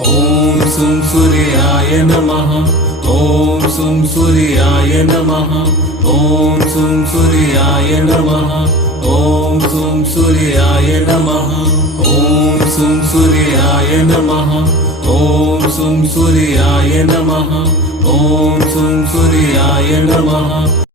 ॐ सुं सूर्याय नमः। ॐ सुं सूर्याय नमः। ॐ सुं सूर्याय नमः। ॐ सुं सूर्याय नमः। ॐ सुं सूर्याय नमः। ॐ सुं सूर्याय नमः। ॐ सुं सूर्याय नमः।